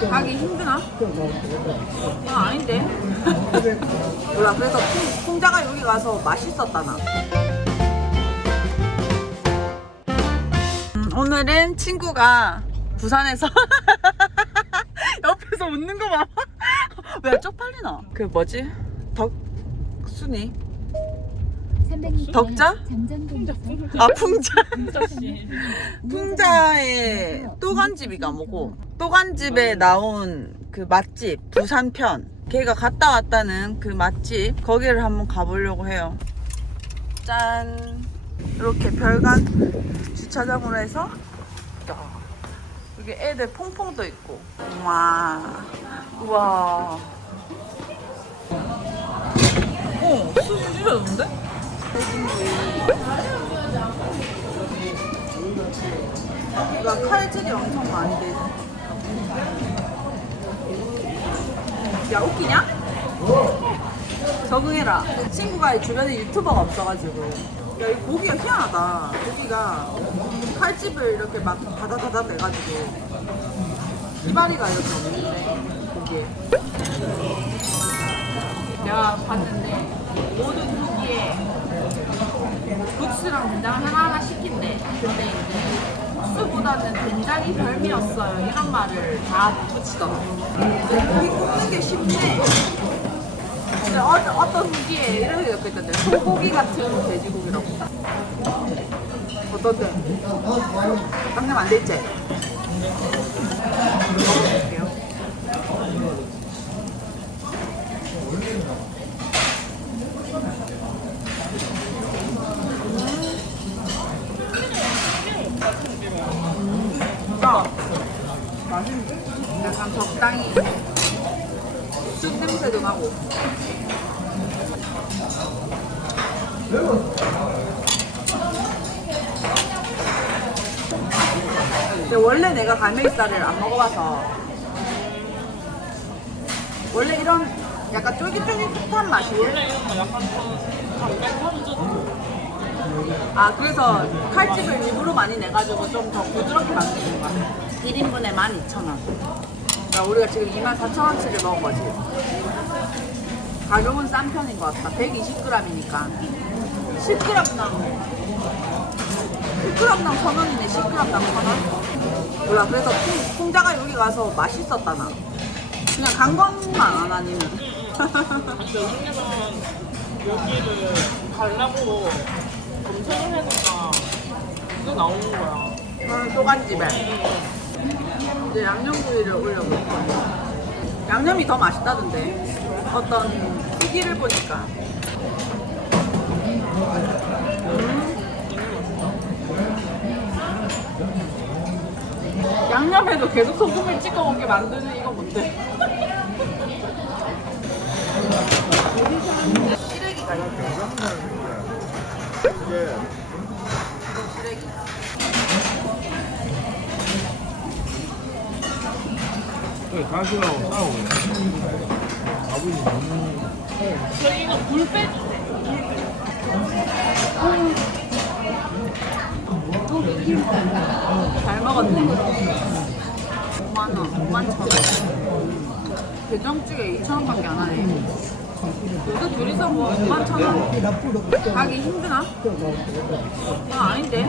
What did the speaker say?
가기 힘드나? 아, 아닌데. 몰라. 그래서 풍- 풍자가 여기 가서 맛있었다 나. 음, 오늘은 친구가 부산에서 옆에서 웃는 거 봐. 왜 쪽팔리나? 그 뭐지? 덕순이? 덕자? 아 풍자. 풍자의 또간집이가 뭐고 또간집에 나온 그 맛집 부산편. 걔가 갔다 왔다는 그 맛집 거기를 한번 가보려고 해요. 짠. 이렇게 별관 주차장으로 해서 야, 여기 애들 퐁퐁도 있고. 와. 우와. 어 수수 찢어졌는데? 칼질이 엄청 많이 돼 있어. 야, 웃기냐? 적응해라. 친구가 이 주변에 유튜버가 없어가지고. 야, 이 고기가 희한하다. 고기가 칼집을 이렇게 막 다다다다 내가지고. 이발이가 이렇게 없는데, 고기에. 내가 봤는데 모든 고기에 국수랑 된장 하나하나 시킨대. 근데 이제 국수보다는 된장이 별미였어요. 이런 말을 다 붙이더라고. 고기 굽는 게 쉽네. 근데 어, 어떤 고기에 이렇게 적혀 있던데 소고기 같은 돼지고기라고. 어떤데? 강남 안돼 있지? 먹어볼게요. 아, 맛있는데? 약간 적당히 쑥 냄새도 나고. 근데 원래 내가 갈매기살을 안 먹어봐서. 원래 이런 약간 쫄깃쫄깃한 맛이에요? 아 그래서 칼집을 일부러 많이 내가지고 좀 더 부드럽게 만드는 거야 1인분에 12,000원. 그러니까 우리가 지금 24,000원치를 먹은 거지. 가격은 싼 편인 것 같다. 120g이니까. 10g당. 10g당 1,000원이네. 10g당 1,000원. 몰라 그래서 풍- 풍자가 여기 가서 맛있었다 나. 그냥 간 것만 안 하니는 여기를 가려고 검색을 해니까 이게 나오는 거야. 저는 또간집에 이제 양념구이를 올려볼 거예요. 양념이 더 맛있다던데 어떤 후기를 보니까 음. 양념에도 계속 소금을 찍어 먹게 만드는 이거 뭔데? 시래기가 있네. 가시라고 싸우고 아버지 너무 저 이거 불 빼주세요. 잘 먹었네. 5만 원, 5만 천 원. 된장찌개 2천 원밖에 안 하네. 여기서 둘이서 뭐 5만 천 원. 가기 힘드나? 아 아닌데.